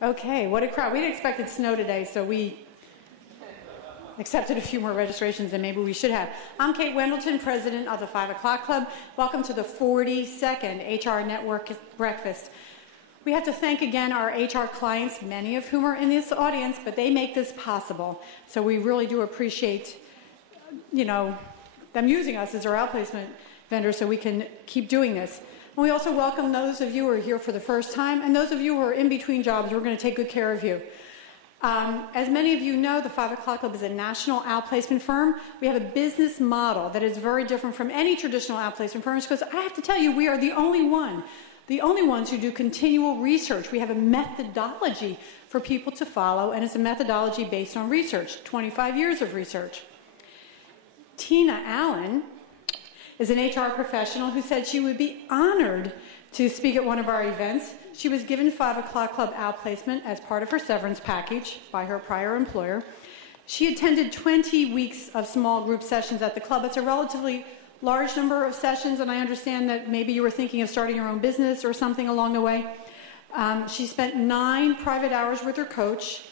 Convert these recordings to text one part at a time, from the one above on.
Okay, what a crowd. We didn't expect snow today, so we accepted a few more registrations than maybe we should have. I'm Kate Wendelton, president of the 5 O'Clock Club. Welcome to the 42nd HR Network Breakfast. We have to thank again our HR clients, many of whom are in this audience, but they make this possible. So we really do appreciate, them using us as our outplacement vendor so we can keep doing this. And we also welcome those of you who are here for the first time, and those of you who are in between jobs. We're going to take good care of you. As many of you know, the 5 O'Clock Club is a national outplacement firm. We have a business model that is very different from any traditional outplacement firms because I have to tell you, we are the only ones who do continual research. We have a methodology for people to follow, and it's a methodology based on research, 25 years of research. Tina Allen is an HR professional who said she would be honored to speak at one of our events. She was given 5 O'Clock Club outplacement as part of her severance package by her prior employer. She attended 20 weeks of small group sessions at the club. It's a relatively large number of sessions, and I understand that maybe you were thinking of starting your own business or something along the way. She spent 9 private hours with her coach.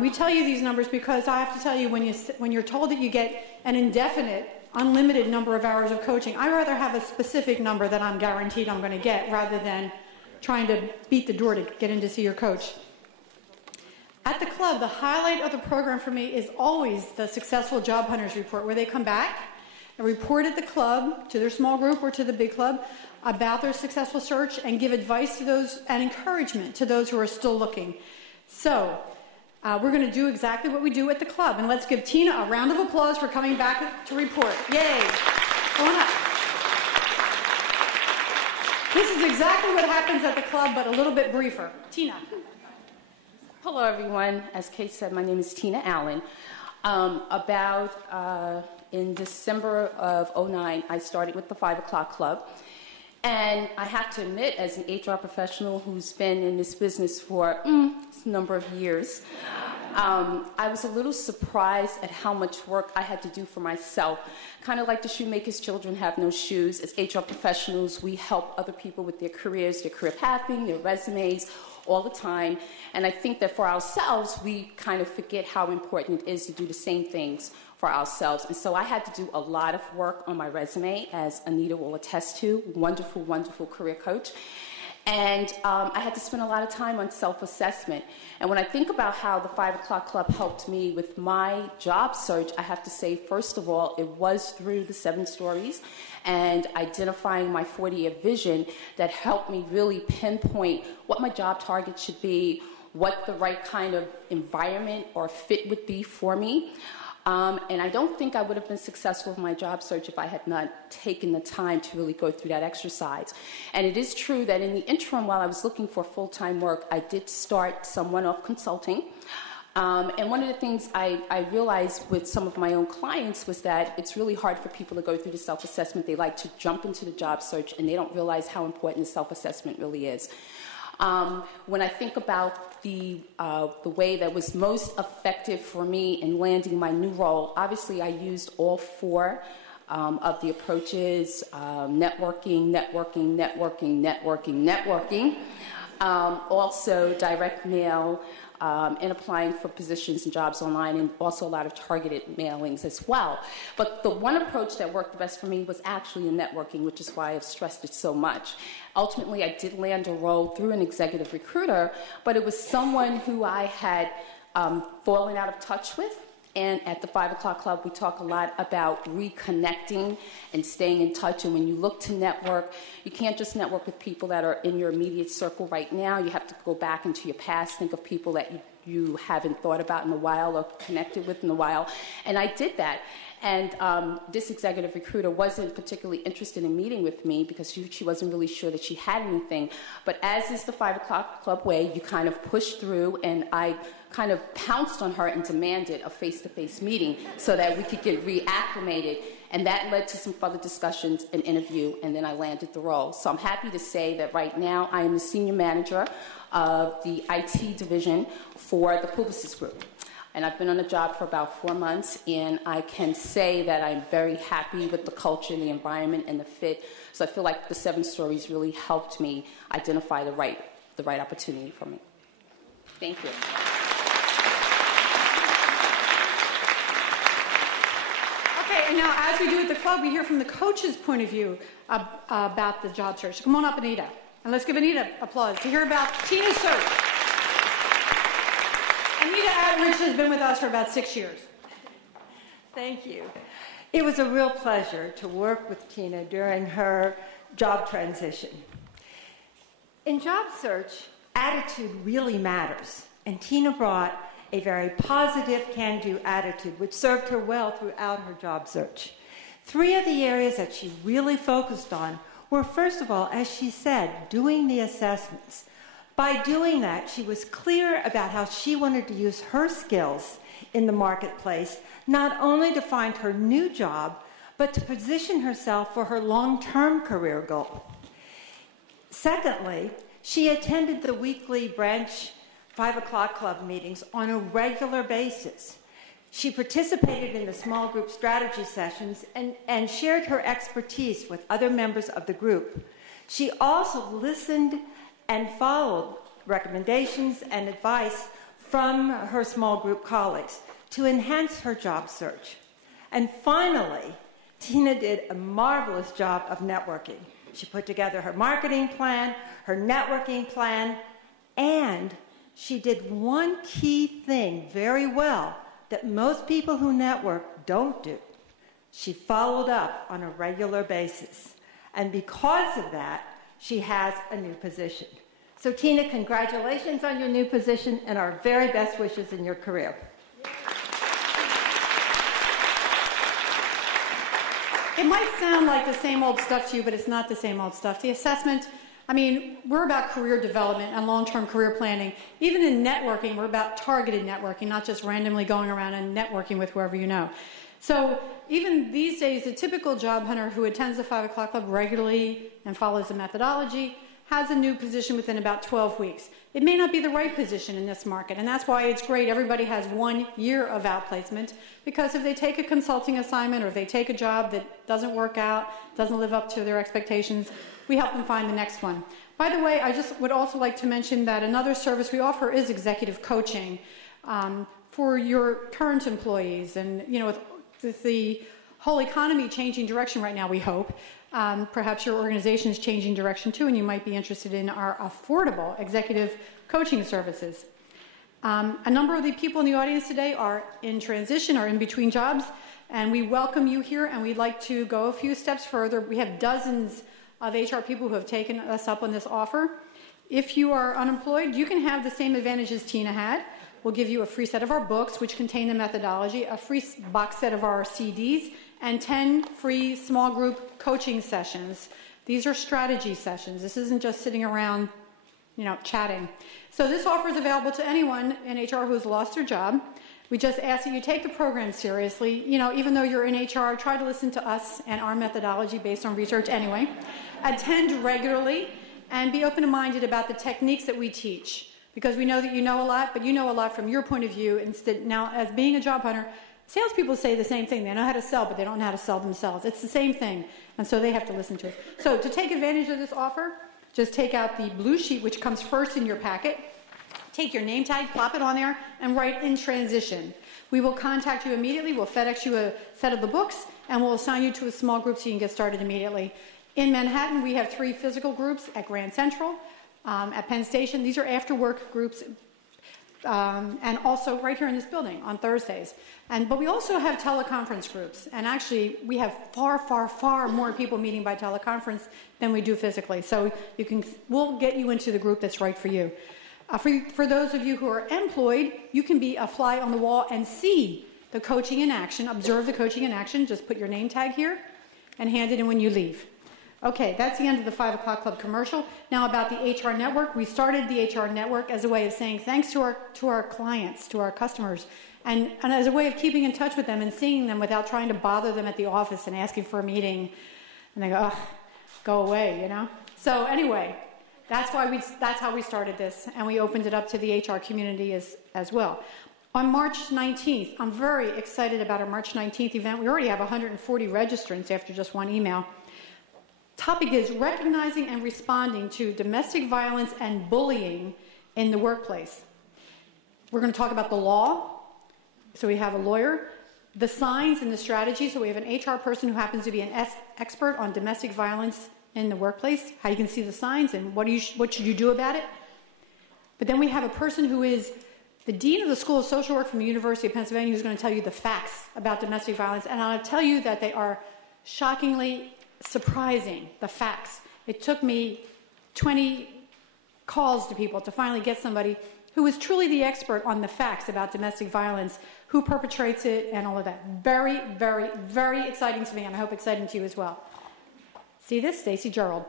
We tell you these numbers because I have to tell you, when you're told that you get an indefinite, unlimited number of hours of coaching, I'd rather have a specific number that I'm guaranteed I'm going to get rather than trying to beat the door to get in to see your coach. At the club, the highlight of the program for me is always the Successful Job Hunters Report, where they come back and report at the club, to their small group or to the big club, about their successful search and give advice to those and encouragement to those who are still looking. So, we're going to do exactly what we do at the club. And let's give Tina a round of applause for coming back to report. Yay. Come on up. This is exactly what happens at the club, but a little bit briefer. Tina. Hello, everyone. As Kate said, my name is Tina Allen. In December of 2009, I started with the 5 O'Clock Club. And I have to admit, as an HR professional who's been in this business for a number of years, I was a little surprised at how much work I had to do for myself. Kind of like the shoemaker's children have no shoes. As HR professionals, we help other people with their careers, their career pathing, their resumes, all the time. And I think that for ourselves, we kind of forget how important it is to do the same things for ourselves. And so I had to do a lot of work on my resume, as Anita will attest to, wonderful, wonderful career coach. And I had to spend a lot of time on self-assessment. And when I think about how the 5 O'Clock Club helped me with my job search, I have to say, first of all, it was through the 7 stories and identifying my 40-year vision that helped me really pinpoint what my job target should be, what the right kind of environment or fit would be for me. And I don't think I would have been successful with my job search if I had not taken the time to really go through that exercise. And it is true that in the interim, while I was looking for full-time work, I did start some one-off consulting. And one of the things I realized with some of my own clients was that it's really hard for people to go through the self-assessment. They like to jump into the job search, and they don't realize how important the self-assessment really is. When I think about the way that was most effective for me in landing my new role, obviously I used all 4 of the approaches, networking, also direct mail, and applying for positions and jobs online, and also a lot of targeted mailings as well. But the one approach that worked the best for me was actually in networking, which is why I've stressed it so much. Ultimately, I did land a role through an executive recruiter, but it was someone who I had fallen out of touch with. And at the 5 O'Clock Club, we talk a lot about reconnecting and staying in touch. And when you look to network, you can't just network with people that are in your immediate circle right now. You have to go back into your past, think of people that you haven't thought about in a while or connected with in a while. And I did that. And this executive recruiter wasn't particularly interested in meeting with me because she wasn't really sure that she had anything. But as is the 5 O'Clock Club way, you kind of push through, and I kind of pounced on her and demanded a face-to-face meeting so that we could get reacclimated. And that led to some further discussions and interview, and then I landed the role. So I'm happy to say that right now I am the senior manager of the IT division for the Publicis Group. And I've been on the job for about 4 months, and I can say that I'm very happy with the culture and the environment and the fit. So I feel like the 7 stories really helped me identify the right opportunity for me. Thank you. Okay, and now as we do at the club, we hear from the coach's point of view about the job search. Come on up, Anita. And let's give Anita applause to hear about Tina's search. Anita Atridge has been with us for about 6 years. Thank you. It was a real pleasure to work with Tina during her job transition. In job search, attitude really matters, and Tina brought a very positive, can-do attitude, which served her well throughout her job search. 3 of the areas that she really focused on were, first of all, as she said, doing the assessments. By doing that, she was clear about how she wanted to use her skills in the marketplace, not only to find her new job, but to position herself for her long-term career goal. Secondly, she attended the weekly branch 5 o'clock club meetings on a regular basis. She participated in the small group strategy sessions and shared her expertise with other members of the group. She also listened and followed recommendations and advice from her small group colleagues to enhance her job search. And finally, Tina did a marvelous job of networking. She put together her marketing plan, her networking plan, and she did one key thing very well that most people who network don't do. She followed up on a regular basis. And because of that, she has a new position. So Tina, congratulations on your new position and our very best wishes in your career. It might sound like the same old stuff to you, but it's not the same old stuff. The assessment, I mean, we're about career development and long-term career planning. Even in networking, we're about targeted networking, not just randomly going around and networking with whoever you know. So even these days, the typical job hunter who attends the 5 o'clock club regularly and follows the methodology has a new position within about 12 weeks. It may not be the right position in this market, and that's why it's great everybody has 1 year of outplacement, because if they take a consulting assignment or if they take a job that doesn't work out, doesn't live up to their expectations, we help them find the next one. By the way, I just would also like to mention that another service we offer is executive coaching for your current employees. And, you know, with the whole economy changing direction right now, we hope, perhaps your organization is changing direction too, and you might be interested in our affordable executive coaching services. A number of the people in the audience today are in transition or in between jobs, and we welcome you here, and we'd like to go a few steps further. We have dozens of HR people who have taken us up on this offer. If you are unemployed, you can have the same advantages Tina had. We'll give you a free set of our books, which contain the methodology, a free box set of our CDs, and 10 free small group coaching sessions. These are strategy sessions. This isn't just sitting around, you know, chatting. So this offer is available to anyone in HR who has lost their job. We just ask that you take the program seriously. You know, even though you're in HR, try to listen to us and our methodology based on research anyway. Attend regularly and be open-minded about the techniques that we teach, because we know that you know a lot, but you know a lot from your point of view. Instead, now, as being a job hunter, salespeople say the same thing. They know how to sell, but they don't know how to sell themselves. It's the same thing, and so they have to listen to it. So to take advantage of this offer, just take out the blue sheet, which comes first in your packet. Take your name tag, plop it on there, and write "in transition." We will contact you immediately. We'll FedEx you a set of the books, and we'll assign you to a small group so you can get started immediately. In Manhattan, we have 3 physical groups at Grand Central, at Penn Station. These are after-work groups, and also right here in this building on Thursdays. But we also have teleconference groups, and actually we have far, far, far more people meeting by teleconference than we do physically. So we'll get you into the group that's right for you. For those of you who are employed, you can be a fly on the wall and see the coaching in action, observe the coaching in action. Just put your name tag here and hand it in when you leave. Okay, that's the end of the 5 o'clock club commercial. Now about the HR network. We started the HR network as a way of saying thanks to our clients, to our customers, and as a way of keeping in touch with them and seeing them without trying to bother them at the office and asking for a meeting. And they go, oh, go away, you know? So anyway, that's how we started this, and we opened it up to the HR community as well. On March 19th, I'm very excited about our March 19th event. We already have 140 registrants after just one email. Topic is recognizing and responding to domestic violence and bullying in the workplace. We're going to talk about the law. So we have a lawyer, the signs and the strategy. So we have an HR person who happens to be an expert on domestic violence in the workplace, how you can see the signs and what should you do about it. But then we have a person who is the dean of the School of Social Work from the University of Pennsylvania who's going to tell you the facts about domestic violence. And I'll tell you that they are shockingly surprising, the facts. It took me 20 calls to people to finally get somebody who is truly the expert on the facts about domestic violence, who perpetrates it, and all of that. Very, very, very exciting to me, and I hope exciting to you as well. See this? Stacey Gerald.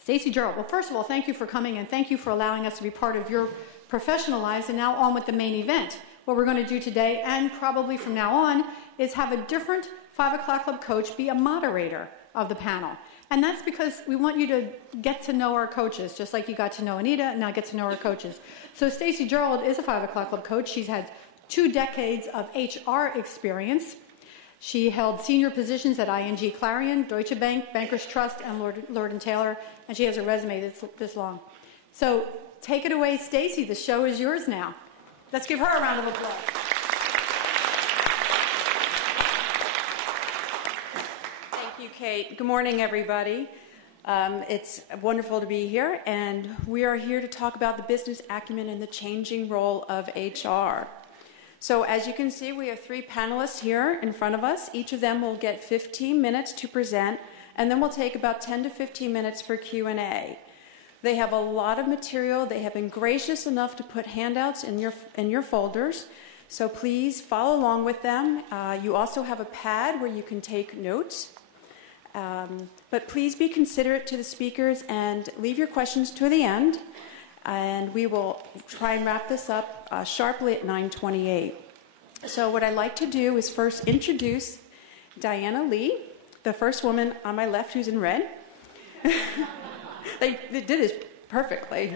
Stacey Gerald. Well, first of all, thank you for coming, and thank you for allowing us to be part of your professional lives. And now on with the main event. What we're going to do today, and probably from now on, is have a different 5 o'clock club coach be a moderator of the panel. And that's because we want you to get to know our coaches, just like you got to know Anita, and now get to know our coaches. So Stacey Gerald is a 5 o'clock club coach. She's had 2 decades of HR experience. She held senior positions at ING Clarion, Deutsche Bank, Bankers Trust, and Lord & Taylor, and she has a resume that's this long. So take it away, Stacey. The show is yours now. Let's give her a round of applause. Thank you, Kate. Good morning, everybody. It's wonderful to be here, and we are here to talk about the business acumen and the changing role of HR. So as you can see, we have 3 panelists here in front of us. Each of them will get 15 minutes to present, and then we'll take about 10 to 15 minutes for Q&A. They have a lot of material. They have been gracious enough to put handouts in your folders, so please follow along with them. You also have a pad where you can take notes. But please be considerate to the speakers and leave your questions to the end. And we will try and wrap this up sharply at 9:28. So what I'd like to do is first introduce Diana Lee, the first woman on my left who's in red. They did this perfectly.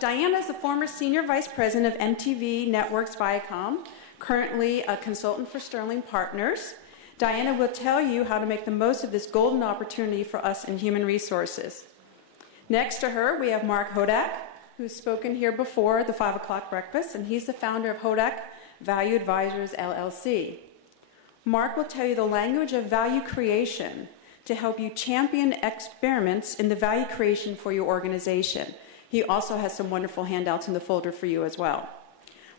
Diana is the former Senior Vice President of MTV Networks Viacom, currently a consultant for Sterling Partners. Diana will tell you how to make the most of this golden opportunity for us in human resources. Next to her, we have Mark Hodak, who's spoken here before the 5 o'clock breakfast, and he's the founder of Hodak Value Advisors, LLC. Mark will tell you the language of value creation to help you champion experiments in the value creation for your organization. He also has some wonderful handouts in the folder for you as well.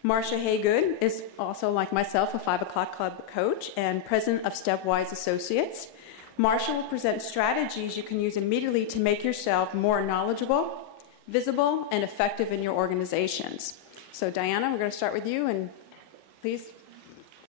Marcia Haygood is also, like myself, a 5 o'clock club coach and president of Stepwise Associates. Marcia will present strategies you can use immediately to make yourself more knowledgeable, visible, and effective in your organizations. So Diana, we're going to start with you, and please